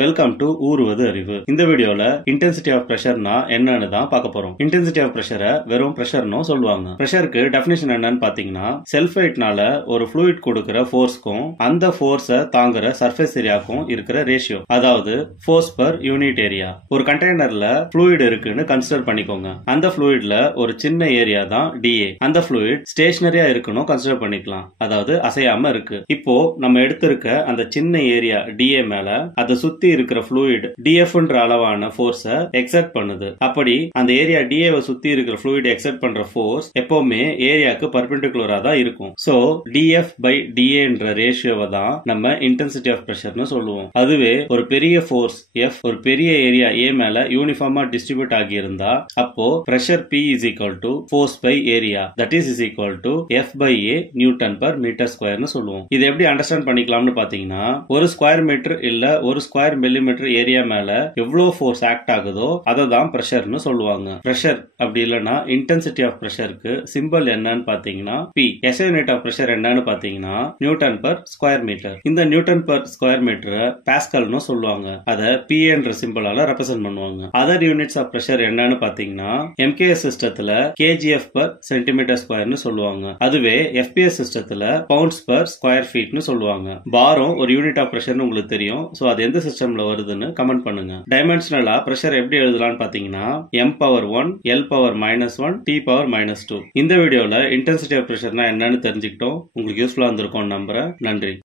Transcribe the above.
Welcome to ஊறுவது அறிவு. இந்த வீடியோல இன்டென்சிட்டி ஆஃப் பிரஷர்னா என்னன்னு தான் பார்க்க போறோம். இன்டென்சிட்டி ஆஃப் பிரஷரை வெறும் பிரஷர்னு சொல்லுவாங்க. பிரஷருக்கு டெஃபினிஷன் என்னன்னு பாத்தீங்கன்னா, செல்ஃப் வெயிட்னால ஒரு ஃப்ளூயிட் கொடுக்கிற ஃபோர்ஸ்க்கும் அந்த ஃபோர்ஸை தாங்குற சர்ஃபேஸ் ஏரியாக்கும் இருக்கிற ரேஷியோ, அதாவது ஃபோர்ஸ் பர் யூனிட் ஏரியா. ஒரு கண்டெய்னர்ல ஃப்ளூயிட் இருக்குன்னு கன்சிடர் பண்ணிக்கோங்க. அந்த ஃப்ளூயிட்ல ஒரு சின்ன ஏரியா தான் DA. அந்த ஃப்ளூயிட் ஸ்டேஷனரியா இருக்குன்னு கன்சிடர் பண்ணிக்கலாம், அதாவது அசையாம இருக்கு. இப்போ நம்ம எடுத்திருக்க அந்த சின்ன ஏரியா DA மேல அதை சுத்தி இருக்கிற ஃப்ளூயிட் DFன்ற அளவான ஃபோர்ஸை எக்ஸர்ட் பண்ணுது. அப்படி அந்த ஏரியா DAவை சுத்தி இருக்கிற ஃப்ளூயிட் எக்ஸர்ட் பண்ற ஃபோர்ஸ் எப்பவுமே ஏரியாக்கு பர்பெண்டிகுலரா தான் இருக்கும். சோ DF by DAன்ற ரேஷியோவை தான் நம்ம இன்டென்சிட்டி ஆஃப் பிரஷர்னு சொல்லுவோம். அதுவே ஒரு பெரிய ஃபோர்ஸ் F ஒரு பெரிய ஏரியா A மேல யூனிஃபார்மா டிஸ்ட்ரிபியூட் ஆகி இருந்தா, அப்போ pressure P is equal to force by area, that is equal to F by A newton per metre ஸ்கொயர்னு சொல்லுவோம். இது எப்படி அண்டர்ஸ்டாண்ட் பண்ணிக்கலாம்னு பாத்தீங்கன்னா, ஒரு ஸ்கொயர் மீட்டர் இல்ல ஒரு ஸ்கொயர் மில்லிமீட்டர் ஏரியா மேல எவ்வளவு ஃபோர்ஸ் ஆக்ட் ஆகுதோ அதை தான் பிரஷர்னு சொல்லுவாங்க. பிரஷர் அப்படி இல்லனா இன்டென்சிட்டி ஆஃப் பிரஷருக்கு சிம்பல் என்னன்னு பாத்தீங்கன்னா P. SI unit of pressure என்னன்னு பாத்தீங்கன்னா நியூட்டன் பர் ஸ்கொயர் மீட்டர். இந்த நியூட்டன் பர் ஸ்கொயர் மீட்டரை பாஸ்கல்னு சொல்லுவாங்க. அத PA என்ற சிம்பலால ரெப்ரசென்ட் பண்ணுவாங்க. அதர் யூனிட்ஸ் ஆஃப் பிரஷர் என்னன்னு பாத்தீங்கன்னா MKS சிஸ்டத்துல kgf பர் சென்டிமீட்டர் ஸ்கொயர்னு சொல்லுவாங்க. அதுவே FPS சிஸ்டத்துல பவுண்ட்ஸ் பர் ஸ்கொயர் ஃபீட்னு சொல்லுவாங்க. பாரம் ஒரு யூனிட் ஆஃப் பிரஷர்னு உங்களுக்கு தெரியும். சோ அது எந்த சிஸ்டம்ல வருதுன்னு கமெண்ட் பண்ணுங்க. டைமென்ஷனலா பிரஷர் எப்படி எழுதலாம்னு பாத்தீங்கன்னா m⁻1 L⁻−1 T⁻−2. இந்த வீடியோல இன்டென்சிட்டி ஆஃப் பிரஷர்னா என்னன்னு தெரிஞ்சுக்கிட்டோம். உங்களுக்கு யூஸ்ஃபுல்லா இருந்திருக்கும் நம்புறேன். நன்றி.